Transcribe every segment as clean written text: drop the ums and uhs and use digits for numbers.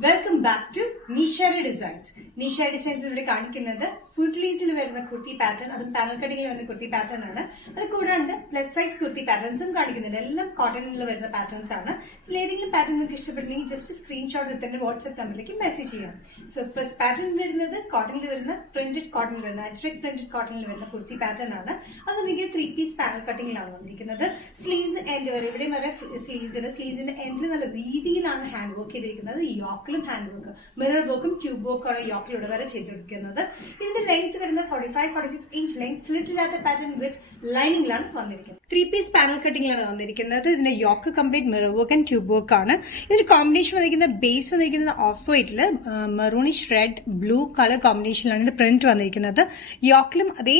Welcome back to Nishari designs. Nishari designs ഇവിടെ കാണിക്കുന്നത് full സ്ലീവ്സിൽ വരുന്ന കുർത്തി പാറ്റേൺ, അതും പാനൽ കട്ടിങ്ങിൽ വരുന്ന കുർത്തി പാറ്റേൺ ആണ്. അത് കൂടാണ്ട് പ്ലസ് സൈസ് കുർത്തി പാറ്റേൺസും കാണിക്കുന്നുണ്ട്. എല്ലാം കോട്ടണിൽ വരുന്ന പാറ്റേൺസ് ആണ്. ഏതെങ്കിലും പാറ്റേൺ നിങ്ങൾക്ക് ഇഷ്ടപ്പെട്ടുണ്ടെങ്കിൽ ജസ്റ്റ് സ്ക്രീൻഷോട്ട് എടുത്തിട്ട് വാട്സ്ആപ്പ് നമ്പറിലേക്ക് മെസ്സേജ് ചെയ്യാം. സോ ഫസ്റ്റ് പാറ്റേൺ വരുന്നത് കോട്ടണിൽ വരുന്ന പ്രിന്റഡ് കോട്ടണിൽ വരുന്ന അജ്രക് പ്രിന്റഡ് കോട്ടണിൽ വരുന്ന കുർത്തി പാറ്റേൺ ആണ്. അത് നിങ്ങൾക്ക് 3 പീസ് പാനൽ കട്ടിങ്ങിലാണ് വന്നിരിക്കുന്നത്. സ്ലീവ്സ് എൻഡ് വരെ ഇവിടെ വരെ സ്ലീവ്സിന്റെ എൻഡിൽ നല്ല വീതിയിലാണ് ഹാൻഡ് വർക്ക് ചെയ്തിരിക്കുന്നത്. യോക്കിലും ഹാൻഡ് വർക്ക്, മിറർ വർക്കും ട്യൂബ് വർക്കും ആണ് യോക്കിലൂടെ വരെ ചെയ്തെടുക്കുന്നത്. ഇതിന്റെ ലെങ്ത് വരുന്നത് 45-46 ഇഞ്ച് ലെങ്ത്, സ്ലിറ്റ് ഇല്ലാത്ത പാറ്റേൺ വിത്ത് ലൈനിങ്ങിലാണ് വന്നിരിക്കുന്നത്. 3 പീസ് പാനൽ കട്ടിങ്ങിലാണ് വന്നിരിക്കുന്നത്. ഇതിന്റെ yoke complete mirror work and tube work ആണ്. ഇതിന്റെ കോമ്പിനേഷൻ വന്നിരിക്കുന്ന ബേസ് വന്നിരിക്കുന്നത് ഓഫ് വൈറ്റില് മെറൂണിഷ് റെഡ് ബ്ലൂ കളർ കോമ്പിനേഷനിലാണ് ഇതിന്റെ പ്രിന്റ് വന്നിരിക്കുന്നത്. യോക്കിലും അതേ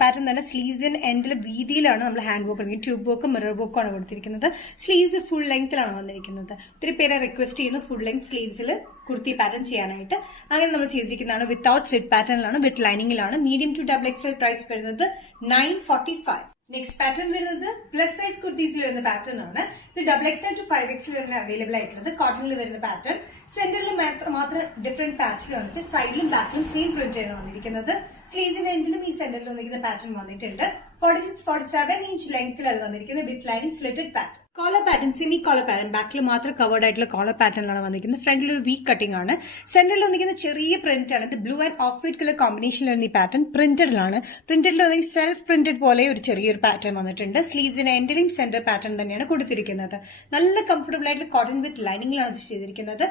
പാറ്റേൺ തന്നെ സ്ലീവ്സിന്റെ എൻഡിൽ വീതിയിലാണ് നമ്മൾ ഹാൻഡ് വർക്ക് അല്ലെങ്കിൽ ട്യൂബ് വർക്കും മിറർ വർക്കും ആണ് കൊടുത്തിരിക്കുന്നത്. സ്ലീവ്സ് ഫുൾ ലെങ്ത്തിലാണ് വന്നിരിക്കുന്നത്. ഒത്തിരി പേരെ റിക്വസ്റ്റ് ചെയ്യുന്നു ഫുൾ ലെങ്ത് സ്ലീവ്സിൽ കുർത്തി പാറ്റേൺ ചെയ്യാനായിട്ട്. അങ്ങനെ നമ്മൾ ചെയ്തിരിക്കുന്നതാണ്. വിത്തൌട്ട് സ്ലിറ്റ് പാറ്റേണിലാണ്, വിത്ത് ലൈനിങ്ങിലാണ്. Medium to double XL price വരുന്നത് 945. നെക്സ്റ്റ് പാറ്റേൺ വരുന്നത് പ്ലസ് സൈസ് കുർത്തീസിൽ വരുന്ന പാറ്റേൺ ആണ്. ഇത് ഡബിൾ എക്സൽ ടു 5XL വരെ അവൈലബിൾ ആയിട്ടുള്ളത്. കോട്ടണിൽ വരുന്ന പാറ്റേൺ. സെന്ററിൽ മാത്രം ഡിഫറെന്റ് പാച്ചിൽ വന്നിട്ട് സൈഡിലും ബാക്കിലും സെയിം പ്രിന്റ് ആണ് വന്നിരിക്കുന്നത്. സ്ലീവ്സിന്റെ എൻഡിലും ഈ സെന്ററിൽ വന്നിരിക്കുന്ന പാറ്റേൺ വന്നിട്ടുണ്ട്. 46-47 ഇഞ്ച് ലെങ്ത്തിൽ അത് വന്നിരിക്കുന്നത് with lining slitted pattern. Collar pattern, semi collar pattern, ബാക്കിൽ മാത്രം കവേർഡ് ആയിട്ടുള്ള കോളർ പാറ്റേണിലാണ് വന്നിരിക്കുന്നത്. ഫ്രണ്ടിൽ ഒരു വീക്ക് കട്ടിംഗ് ആണ്. സെന്ററിൽ വന്നിരിക്കുന്ന ചെറിയ പ്രിന്റ് ആണ്. ഇത് blue and off white colour കോമ്പിനേഷനിലാണ് ഈ പാറ്റേൺ. പ്രിന്റഡിലാണ്. പ്രിന്റഡിൽ വന്നിട്ട് സെൽഫ് പ്രിന്റഡ് പോലെ ഒരു ചെറിയൊരു പാറ്റേൺ വന്നിട്ടുണ്ട്. സ്ലീവ്സിന്റെ എൻഡിലും സെന്റർ പാറ്റേൺ തന്നെയാണ് കൊടുത്തിരിക്കുന്നത്. നല്ല കംഫർട്ടബിൾ ആയിട്ടുള്ള കോട്ടൺ വിത്ത് ലൈനിങ്ങിലാണ് ഇത് ചെയ്തിരിക്കുന്നത്.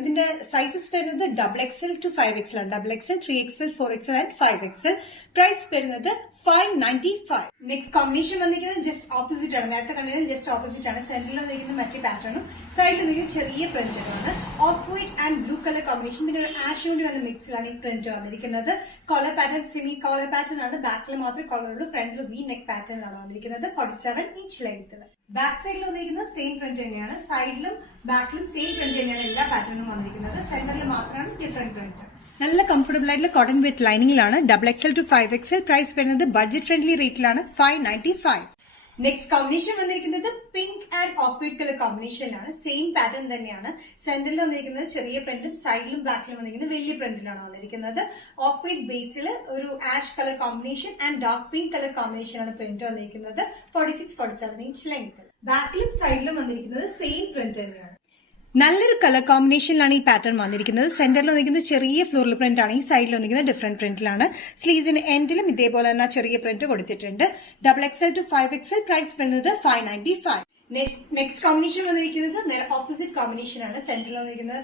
ഇതിന്റെ സൈസസ് വരുന്നത് ഡബിൾ എക്സൽ ടു 5XL ആണ്. Double XL, 3XL, 4XL and 5XL. Price വരുന്നത് 595. നെക്സ്റ്റ് കോമ്പിനേഷൻ വന്നിരിക്കുന്നത് ജസ്റ്റ് ഓപ്പോസിറ്റ് ആണ്. നേരത്തെ കണ്ടതിന് ജസ്റ്റ് ഓപ്പോസിറ്റ് ആണ്. സെന്ററിൽ വന്നിരിക്കുന്ന മറ്റേ പാറ്റേണും സൈഡിൽ വന്നിരിക്കുന്ന ചെറിയ പ്രിന്റുമാണ്. Off white and blue colour combination, പിന്നെ ഒരു ആഷ് കൊണ്ട് വന്ന മിക്സിലാണ് ഈ പ്രിന്റ് വന്നിരിക്കുന്നത്. Collar pattern semi collar pattern ആണ്. ബാക്കിൽ മാത്രമേ കോളർ ഉള്ളൂ. ഫ്രണ്ടിൽ വി നെക്ക് പാറ്റേൺ ആണ് വന്നിരിക്കുന്നത്. 47 ഇഞ്ച് ലെങ്ത്തിൽ. ബാക്ക് സൈഡിൽ വന്നിരിക്കുന്നത് സെയിം പ്രിന്റ് തന്നെയാണ്. സൈഡിലും ബാക്കിലും സെയിം പ്രിന്റ് തന്നെയാണ് എല്ലാ പാറ്റേണും വന്നിരിക്കുന്നത്. സെന്ററിൽ മാത്രമാണ് ഡിഫറെന്റ് പ്രിന്റ്. നല്ല കംഫർട്ടബിൾ ആയിട്ടുള്ള കോട്ടൺ വിത്ത് ലൈനിങ്ങിലാണ്. Double XL to 5XL. Price വരുന്നത് ബഡ്ജറ്റ് ഫ്രണ്ട്ലി റേറ്റിലാണ് 595. നെക്സ്റ്റ് കോമ്പിനേഷൻ വന്നിരിക്കുന്നത് pink and off white colour കോമ്പിനേഷനിലാണ്. സെയിം പാറ്റേൺ തന്നെയാണ്. സെന്ററിൽ വന്നിരിക്കുന്നത് ചെറിയ പ്രിന്റും സൈഡിലും ബാക്കിലും വന്നിരിക്കുന്നത് വലിയ പ്രിന്റിലാണ് വന്നിരിക്കുന്നത്. ഓഫ് വൈറ്റ് ബേസിൽ ഒരു ash colour combination and dark pink colour കോമ്പിനേഷനാണ് പ്രിന്റ് വന്നിരിക്കുന്നത്. 46-47 ഇഞ്ച് ലെങ്ത്. ബാക്കിലും സൈഡിലും വന്നിരിക്കുന്നത് സെയിം പ്രിന്റ് തന്നെയാണ്. നല്ലൊരു കളർ കോമ്പിനേഷനിലാണ് ഈ പാറ്റേൺ വന്നിരിക്കുന്നത്. സെന്ററിൽ വന്നിരിക്കുന്നത് ചെറിയ ഫ്ലോറൽ പ്രിന്റ് ആണ്. ഈ സൈഡിൽ വന്നിരിക്കുന്നത് ഡിഫറെന്റ് പ്രിന്റിലാണ്. സ്ലീവ്സിന്റെ എൻഡിലും ഇതേപോലെ തന്നെ ചെറിയ പ്രിന്റ് കൊടുത്തിട്ടുണ്ട്. Double XL to 5XL. Price വരുന്നത് 595. നെക്സ്റ്റ് കോമ്പിനേഷൻ വന്നിരിക്കുന്നത് നേരെ ഓപ്പോസിറ്റ് കോമ്പിനേഷൻ ആണ്. സെന്ററിൽ വന്നിരിക്കുന്നത്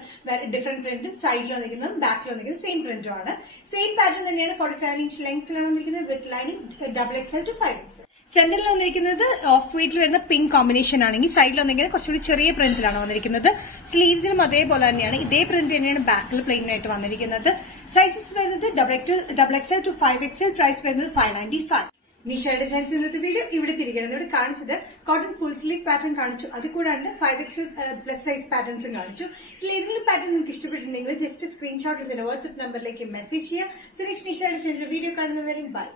ഡിഫറെന്റ് പ്രിന്റും സൈഡിൽ വന്നിരിക്കുന്നതും ബാക്കിൽ വന്നിരിക്കുന്നത് സെയിം പ്രിന്റും ആണ്. സെയിം പാറ്റേൺ തന്നെയാണ്. 47 ഇഞ്ച് ലെങ്ത്തിലാണ് വന്നിരിക്കുന്നത് with lining. Double XL to 5XL. സെന്ററിൽ വന്നിരിക്കുന്നത് ഓഫ് വൈറ്റിൽ വരുന്ന പിങ്ക് കോമ്പിനേഷൻ ആണെങ്കിൽ സൈഡിൽ വന്നിരിക്കുന്നത് കുറച്ചുകൂടി ചെറിയ പ്രിന്റിലാണ് വന്നിരിക്കുന്നത്. സ്ലീവ്സിലും അതേപോലെ തന്നെയാണ്. ഇതേ പ്രിന്റ് തന്നെയാണ് ബാക്കിൽ പ്ലെയിൻ ആയിട്ട് വന്നിരിക്കുന്നത്. സൈസസ് വരുന്നത് double XL to 5XL. Price വരുന്നത് 595. നിഷാരി ഡിസൈൻസ് ഇന്നത്തെ വീഡിയോ ഇവിടെ തിരികെ ഇവിടെ കാണിച്ചത് കോട്ടൺ ഫുൾ സ്ലീവ് പാറ്റേൺ കാണിച്ചു. അത് കൂടാണ്ട് 5XL പ്ലസ് സൈസ് പാറ്റേൺസും കാണിച്ചു. ഇതിൽ ഏതെങ്കിലും പാറ്റേൺ നിങ്ങൾക്ക് ഇഷ്ടപ്പെട്ടിട്ടുണ്ടെങ്കിൽ ജസ്റ്റ് സ്ക്രീൻഷോട്ട് എടുത്തിട്ട് വാട്സ്ആപ്പ് നമ്പറിലേക്ക് മെസ്സേജ് ചെയ്യാം. So next Nishari designs video കാണുന്നവരും ബൈ.